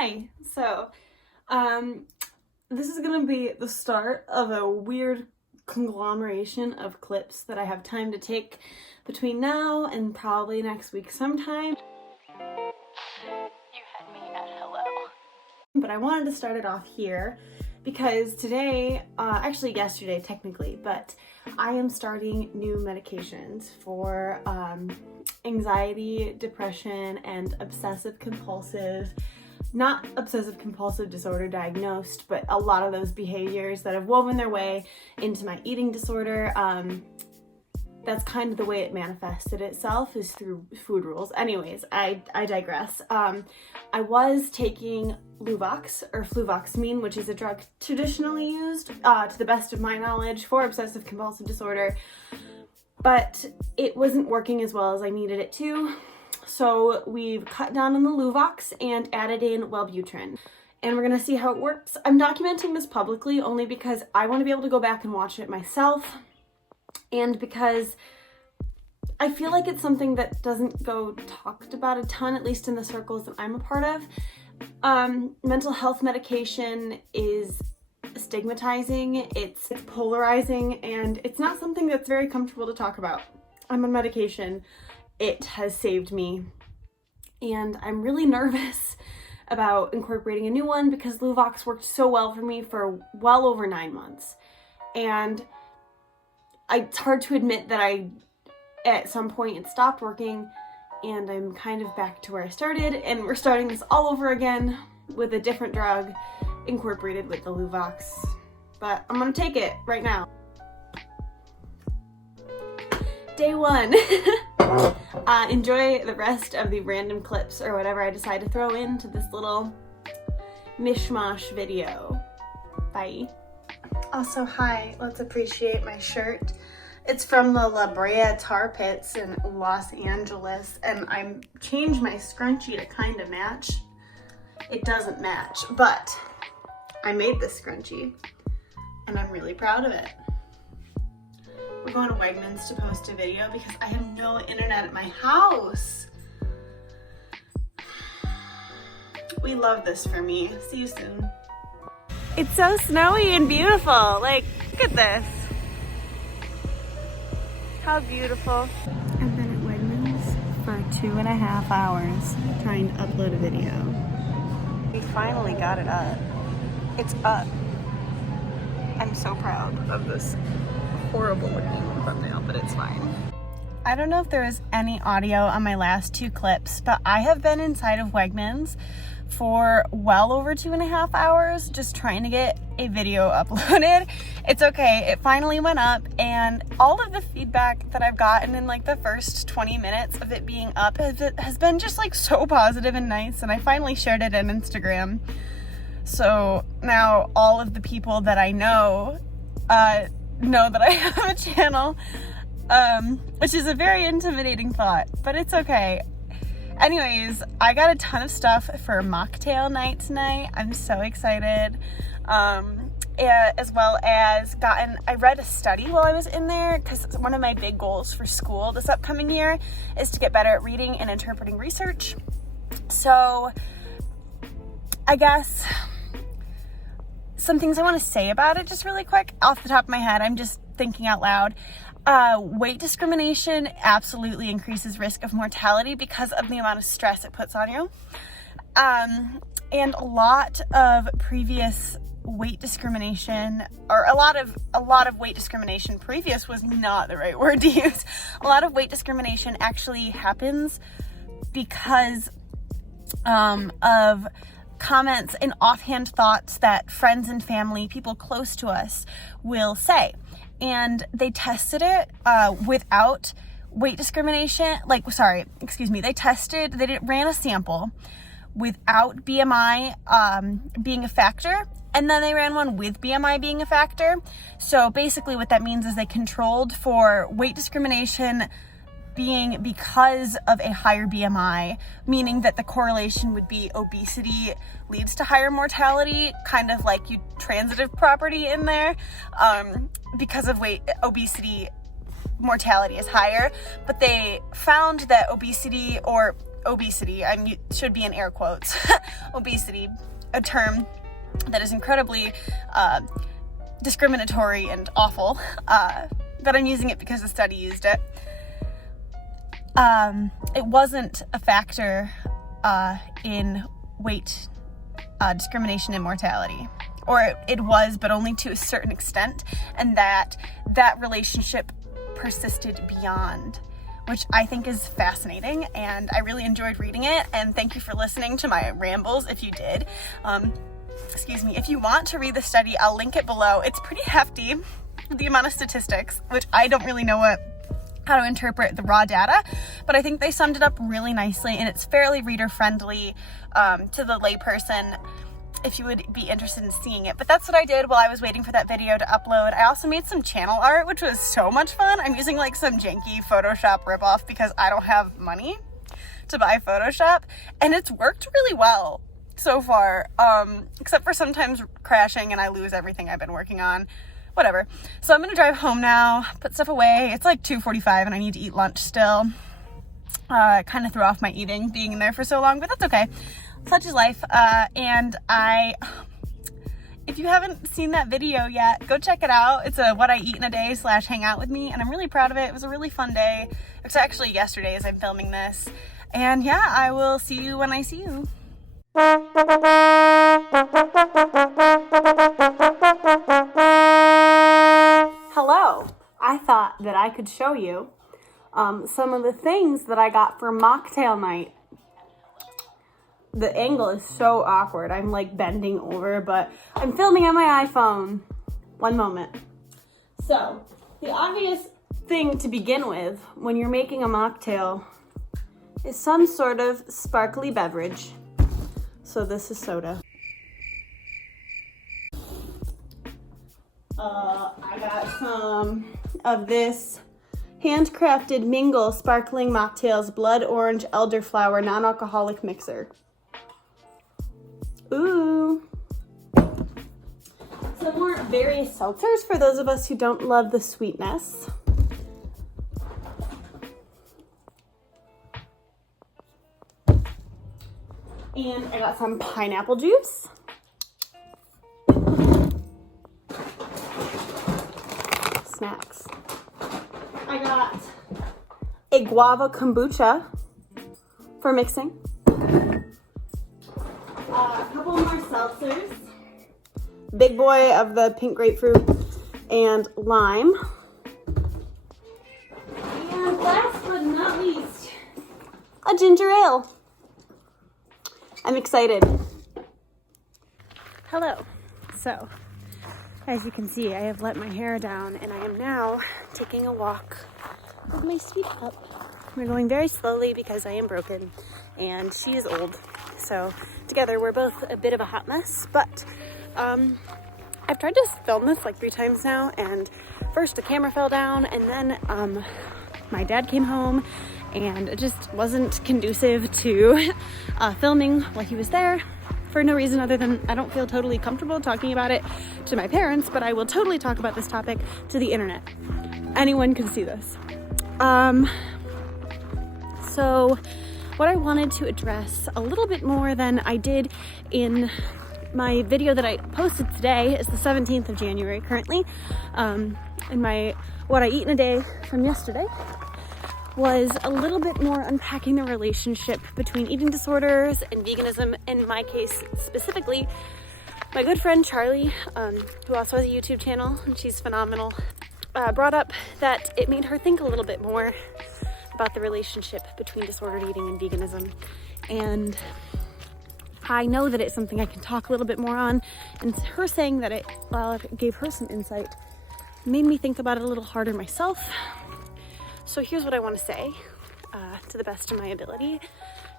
Hi. This is gonna be the start of a weird conglomeration of clips that I have time to take between now and probably next week sometime. You had me at hello. But I wanted to start it off here because today, actually yesterday technically, but I am starting new medications for anxiety, depression, and not obsessive compulsive disorder diagnosed, but a lot of those behaviors that have woven their way into my eating disorder. That's kind of the way it manifested itself, is through food rules. Anyways, I digress. I was taking Luvox or fluvoxamine, which is a drug traditionally used, to the best of my knowledge, for obsessive compulsive disorder, but it wasn't working as well as I needed it to. So we've cut down on the Luvox and added in Wellbutrin, and we're gonna see how it works. I'm documenting this publicly only because I want to be able to go back and watch it myself, and because I feel like it's something that doesn't go talked about a ton, at least in the circles that I'm a part of. Mental health medication is stigmatizing, it's polarizing, and it's not something that's very comfortable to talk about. I'm on medication. It has saved me, and I'm really nervous about incorporating a new one because Luvox worked so well for me for well over 9 months, and it's hard to admit that at some point it stopped working, and I'm kind of back to where I started, and we're starting this all over again with a different drug incorporated with the Luvox, but I'm gonna take it right now. Day one. Enjoy the rest of the random clips or whatever I decide to throw into this little mishmash video. Bye. Also, hi, let's appreciate my shirt. It's from the La Brea Tar Pits in Los Angeles, and I changed my scrunchie to kind of match. It doesn't match, but I made this scrunchie, and I'm really proud of it. We're going to Wegmans to post a video because I have no internet at my house. We love this for me. See you soon. It's so snowy and beautiful. Like, look at this. How beautiful. I've been at Wegmans for 2.5 hours trying to upload a video. We finally got it up. It's up. I'm so proud of this horrible looking thumbnail, but it's fine. I don't know if there was any audio on my last 2 clips, but I have been inside of Wegmans for well over 2.5 hours just trying to get a video uploaded. It's okay, it finally went up, and all of the feedback that I've gotten in like the first 20 minutes of it being up has been just like so positive and nice, and I finally shared it on Instagram. So now all of the people that I know that I have a channel, which is a very intimidating thought, but it's okay. Anyways, I got a ton of stuff for mocktail night tonight. I'm so excited. As well as I read a study while I was in there, because one of my big goals for school this upcoming year is to get better at reading and interpreting research. So I guess some things I want to say about it just really quick off the top of my head. I'm just thinking out loud. Weight discrimination absolutely increases risk of mortality because of the amount of stress it puts on you. And a lot of previous weight discrimination, or a lot of weight discrimination previous was not the right word to use. A lot of weight discrimination actually happens because of comments and offhand thoughts that friends and family, people close to us, will say. And they tested it without weight discrimination. They ran a sample without BMI being a factor, and then they ran one with BMI being a factor. So basically what that means is they controlled for weight discrimination being because of a higher BMI, meaning that the correlation would be obesity leads to higher mortality, kind of like you transitive property in there. Because of obesity, mortality is higher, but they found that obesity, or obesity, should be in air quotes, obesity, a term that is incredibly discriminatory and awful, but I'm using it because the study used it. It wasn't a factor in weight discrimination and mortality. Or it was, but only to a certain extent, and that relationship persisted beyond, which I think is fascinating, and I really enjoyed reading it, and thank you for listening to my rambles if you did. Excuse me. If you want to read the study, I'll link it below. It's pretty hefty, the amount of statistics, which I don't really know how to interpret the raw data, but I think they summed it up really nicely, and it's fairly reader-friendly to the layperson if you would be interested in seeing it. But that's what I did while I was waiting for that video to upload. I also made some channel art, which was so much fun. I'm using like some janky Photoshop ripoff because I don't have money to buy Photoshop, and it's worked really well so far, except for sometimes crashing and I lose everything I've been working on. Whatever. So I'm gonna drive home now, put stuff away. It's like 2:45 and I need to eat lunch still. Kind of threw off my eating being in there for so long, but that's okay. Such is life. And if you haven't seen that video yet, go check it out. It's a what I eat in a day / hang out with me, and I'm really proud of it. It was a really fun day. It's actually yesterday as I'm filming this. And yeah, I will see you when I see you. Hello. I thought that I could show you some of the things that I got for mocktail night. The angle is so awkward. I'm like bending over, but I'm filming on my iPhone. One moment. So, the obvious thing to begin with when you're making a mocktail is some sort of sparkly beverage. So this is soda. I got some of this handcrafted Mingle Sparkling Mocktails Blood Orange Elderflower Non-Alcoholic Mixer. Ooh. Some more various seltzers for those of us who don't love the sweetness. And I got some pineapple juice. Snacks. I got a guava kombucha for mixing. A couple more seltzers. Big boy of the pink grapefruit and lime. And last but not least, a ginger ale. I'm excited. Hello. So, as you can see, I have let my hair down and I am now taking a walk with my sweet pup. We're going very slowly because I am broken and she is old. So together we're both a bit of a hot mess, but I've tried to film this like 3 times now, and first the camera fell down, and then my dad came home and it just wasn't conducive to filming while he was there for no reason other than I don't feel totally comfortable talking about it to my parents, but I will totally talk about this topic to the internet. Anyone can see this. So what I wanted to address a little bit more than I did in my video that I posted today is the 17th of January currently, in my what I eat in a day from yesterday, was a little bit more unpacking the relationship between eating disorders and veganism. In my case specifically, my good friend Charlie, who also has a YouTube channel, and she's phenomenal, brought up that it made her think a little bit more about the relationship between disordered eating and veganism. And I know that it's something I can talk a little bit more on, and her saying that it gave her some insight made me think about it a little harder myself. So here's what I want to say to the best of my ability,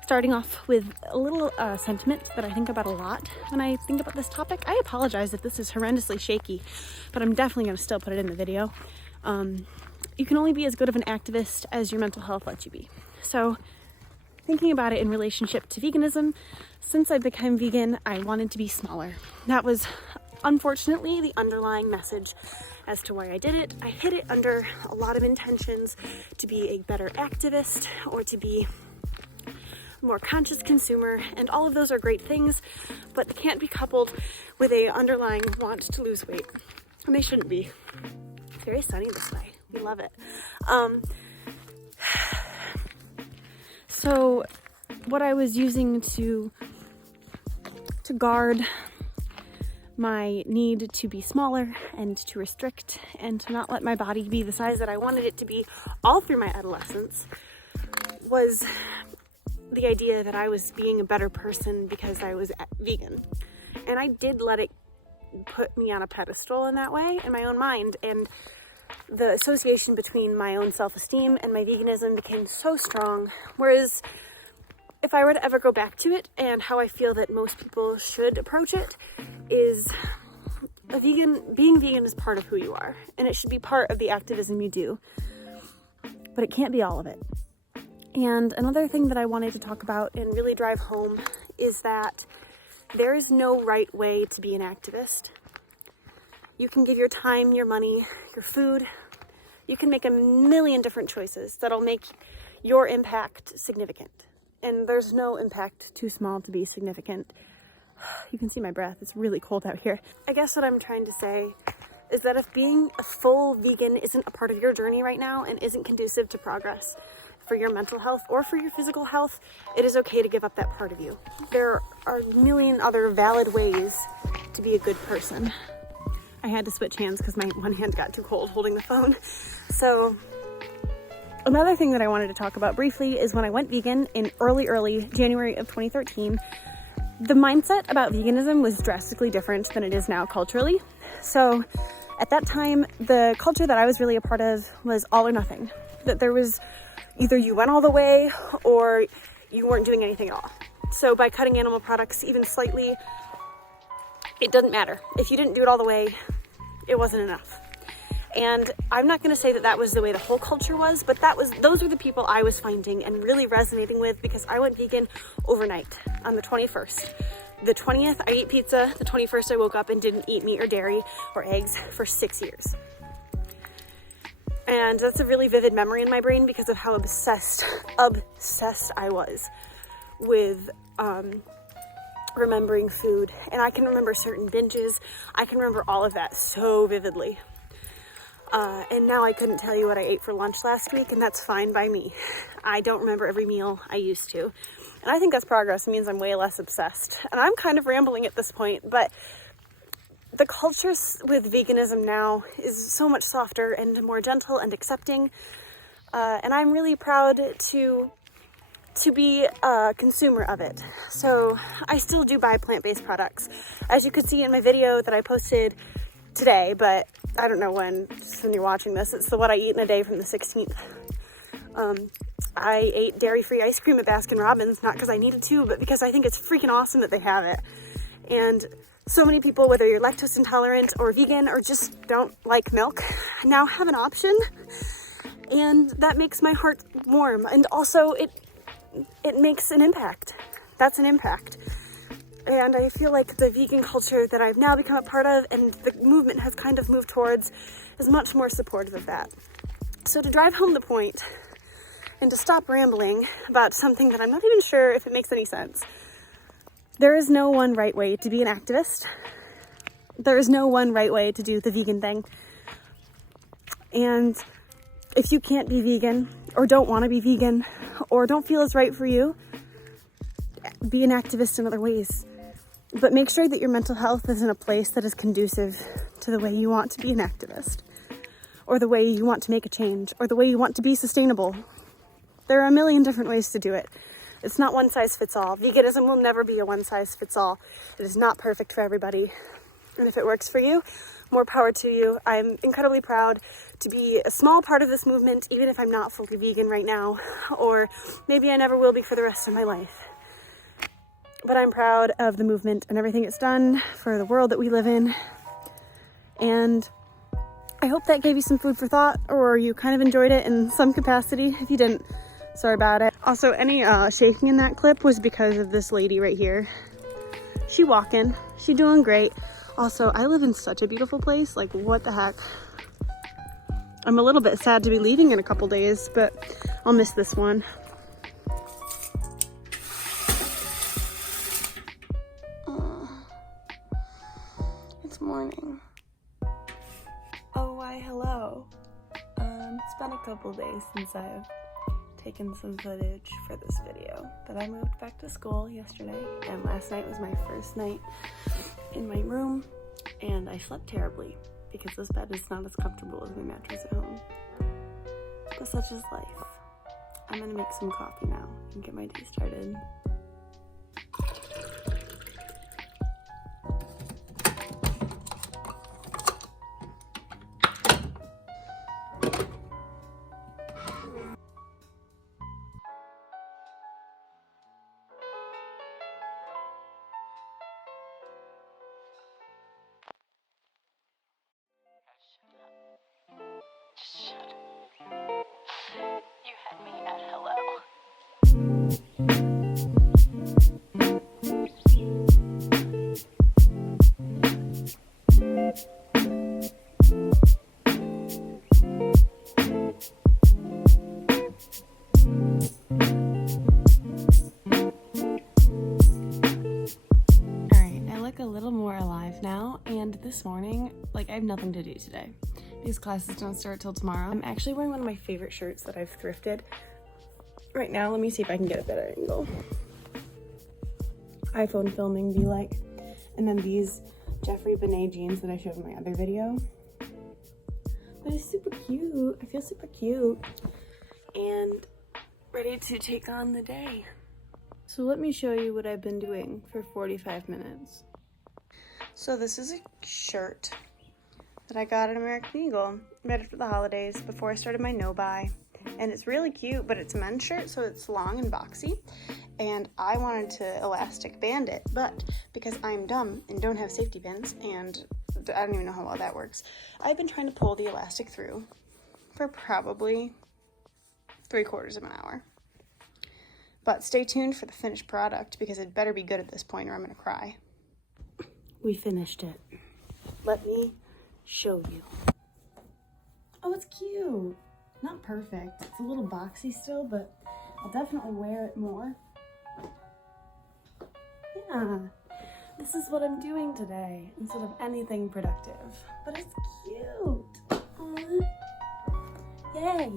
starting off with a little sentiment that I think about a lot when I think about this topic. I apologize if this is horrendously shaky, but I'm definitely going to still put it in the video. You can only be as good of an activist as your mental health lets you be. So thinking about it in relationship to veganism, since I became vegan, I wanted to be smaller. That was unfortunately the underlying message as to why I did it. I hid it under a lot of intentions to be a better activist or to be more conscious consumer, and all of those are great things, but they can't be coupled with a underlying want to lose weight, and they shouldn't be. It's very sunny this way. We love it. So what I was using to guard my need to be smaller and to restrict and to not let my body be the size that I wanted it to be all through my adolescence was the idea that I was being a better person because I was vegan. And I did let it put me on a pedestal in that way in my own mind, and the association between my own self-esteem and my veganism became so strong, whereas if I were to ever go back to it, and how I feel that most people should approach it, is being vegan is part of who you are, and it should be part of the activism you do, but it can't be all of it. And another thing that I wanted to talk about and really drive home is that there is no right way to be an activist. You can give your time, your money, your food. You can make a million different choices that'll make your impact significant. And there's no impact too small to be significant. You can see my breath. It's really cold out here. I guess what I'm trying to say is that if being a full vegan isn't a part of your journey right now and isn't conducive to progress for your mental health or for your physical health, it is okay to give up that part of you. There are a million other valid ways to be a good person. I had to switch hands because my one hand got too cold holding the phone. So another thing that I wanted to talk about briefly is when I went vegan in early January of 2013, the mindset about veganism was drastically different than it is now culturally. So at that time, the culture that I was really a part of was all or nothing. That there was either you went all the way or you weren't doing anything at all. So by cutting animal products even slightly, it doesn't matter. If you didn't do it all the way, it wasn't enough. And I'm not going to say that that was the way the whole culture was, but those were the people I was finding and really resonating with, because I went vegan overnight on the 21st. The 20th, I ate pizza. The 21st, I woke up and didn't eat meat or dairy or eggs for 6 years. And that's a really vivid memory in my brain because of how obsessed I was with remembering food. And I can remember certain binges. I can remember all of that so vividly. And now I couldn't tell you what I ate for lunch last week, and that's fine by me. I don't remember every meal I used to. And I think that's progress. It means I'm way less obsessed. And I'm kind of rambling at this point, but the culture with veganism now is so much softer and more gentle and accepting. And I'm really proud to be a consumer of it. So I still do buy plant-based products. As you could see in my video that I posted today, but I don't know when you're watching this. It's the What I Eat in a Day from the 16th. I ate dairy-free ice cream at Baskin-Robbins, not because I needed to, but because I think it's freaking awesome that they have it. And so many people, whether you're lactose intolerant or vegan or just don't like milk, now have an option. And that makes my heart warm. And also it makes an impact. That's an impact. And I feel like the vegan culture that I've now become a part of and the movement has kind of moved towards is much more supportive of that. So to drive home the point and to stop rambling about something that I'm not even sure if it makes any sense, there is no one right way to be an activist. There is no one right way to do the vegan thing. And if you can't be vegan or don't want to be vegan or don't feel it's right for you, be an activist in other ways. But make sure that your mental health is in a place that is conducive to the way you want to be an activist, or the way you want to make a change, or the way you want to be sustainable. There are a million different ways to do it. It's not one size fits all. Veganism will never be a one size fits all. It is not perfect for everybody. And if it works for you, more power to you. I'm incredibly proud to be a small part of this movement, even if I'm not fully vegan right now, or maybe I never will be for the rest of my life. But I'm proud of the movement and everything it's done for the world that we live in. And I hope that gave you some food for thought, or you kind of enjoyed it in some capacity. If you didn't, sorry about it. Also, any shaking in that clip was because of this lady right here. She walking, she doing great. Also, I live in such a beautiful place, like what the heck. I'm a little bit sad to be leaving in a couple days, but I'll miss this one. morning. Oh, why hello. It's been a couple days since I've taken some footage for this video, but I moved back to school yesterday, and last night was my first night in my room, and I slept terribly because this bed is not as comfortable as my mattress at home. But such is life. I'm gonna make some coffee now and get my day started. You had me at hello. Alright, I look a little more alive now, and this morning, I have nothing to do today. These classes don't start till tomorrow. I'm actually wearing one of my favorite shirts that I've thrifted. Right now, let me see if I can get a better angle. iPhone filming be like. And then these Jeffrey Benet jeans that I showed in my other video. But it's super cute. I feel super cute. And ready to take on the day. So let me show you what I've been doing for 45 minutes. So this is a shirt that I got at American Eagle right after the holidays before I started my no-buy. And it's really cute, but it's a men's shirt, so it's long and boxy. And I wanted to elastic band it, but because I'm dumb and don't have safety pins, and I don't even know how well that works, I've been trying to pull the elastic through for probably 3/4 of an hour. But stay tuned for the finished product because it better be good at this point or I'm gonna cry. We finished it. Let me show you. Oh, it's cute. Not perfect. It's a little boxy still, but I'll definitely wear it more. Yeah, this is what I'm doing today instead of anything productive. But it's cute. Aww. Yay.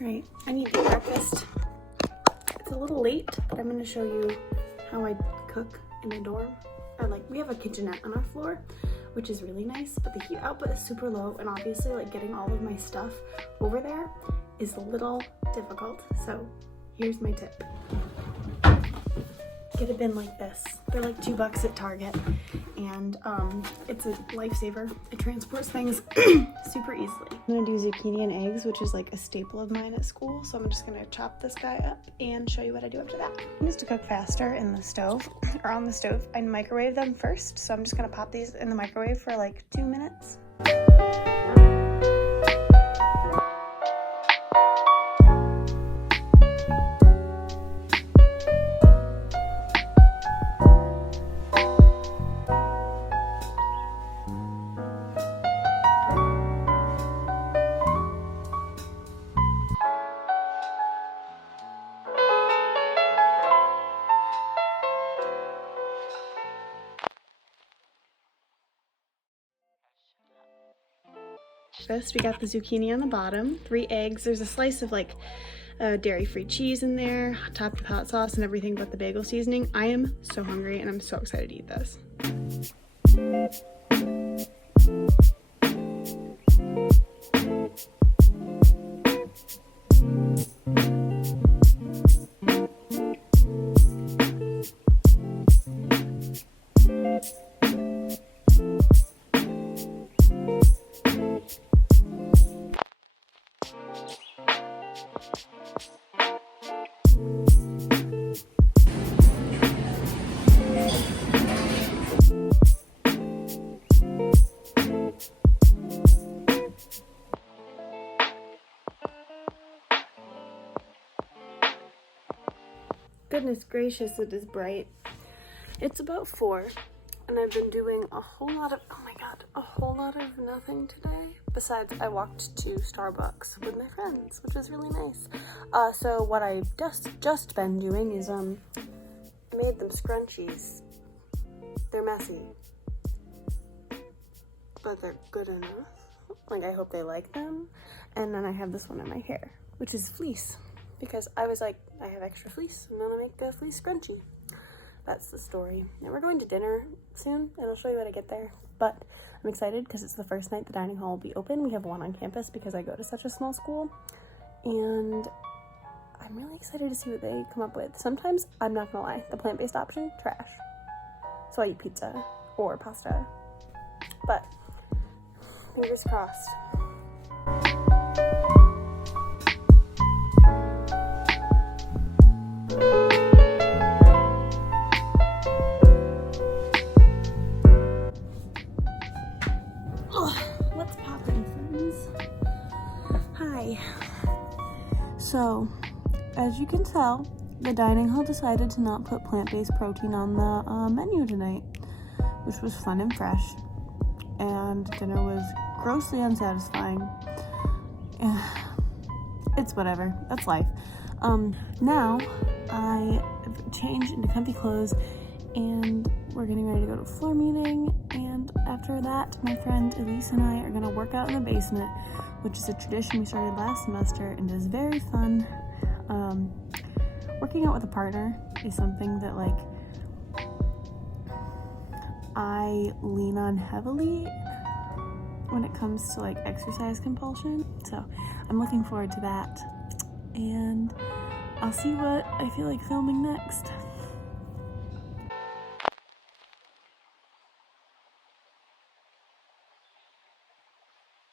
Alright, I need to breakfast. It's a little late, but I'm going to show you how I cook in a dorm. We have a kitchenette on our floor, which is really nice, but the heat output is super low, and obviously getting all of my stuff over there is a little difficult. So here's my tip. Get a bin like this. They're like $2 at Target, and it's a lifesaver. It transports things super easily. I'm gonna do zucchini and eggs, which is a staple of mine at school, so I'm just gonna chop this guy up and show you what I do after that. Just to cook faster in the stove, or on the stove, I microwave them first, so I'm just gonna pop these in the microwave for 2 minutes. First, we got the zucchini on the bottom, 3 eggs. There's a slice of dairy-free cheese in there, topped with hot sauce and everything but the bagel seasoning. I am so hungry and I'm so excited to eat this. Goodness gracious, it is bright. It's about 4, and I've been doing a whole lot of nothing today. Besides, I walked to Starbucks with my friends, which was really nice. So what I've just been doing is I made them scrunchies. They're messy. but they're good enough. Like, I hope they like them. And then I have this one in my hair, which is fleece, because I was like, I have extra fleece, and I'm gonna make a fleece scrunchie. That's the story. And we're going to dinner soon, and I'll show you when I get there. But I'm excited because it's the first night the dining hall will be open. We have one on campus because I go to such a small school, and I'm really excited to see what they come up with. Sometimes, I'm not gonna lie, the plant-based option, trash. So I eat pizza or pasta. But fingers crossed. What's poppin', friends? Hi. So, as you can tell, the dining hall decided to not put plant-based protein on the menu tonight, which was fun and fresh, and dinner was grossly unsatisfying. It's whatever, that's life. Now I have changed into comfy clothes, and we're getting ready to go to a floor meeting, and after that, my friend Elise and I are gonna work out in the basement, which is a tradition we started last semester and is very fun. Working out with a partner is something that, like, I lean on heavily when it comes to, like, exercise compulsion, so I'm looking forward to that, and I'll see what I feel like filming next.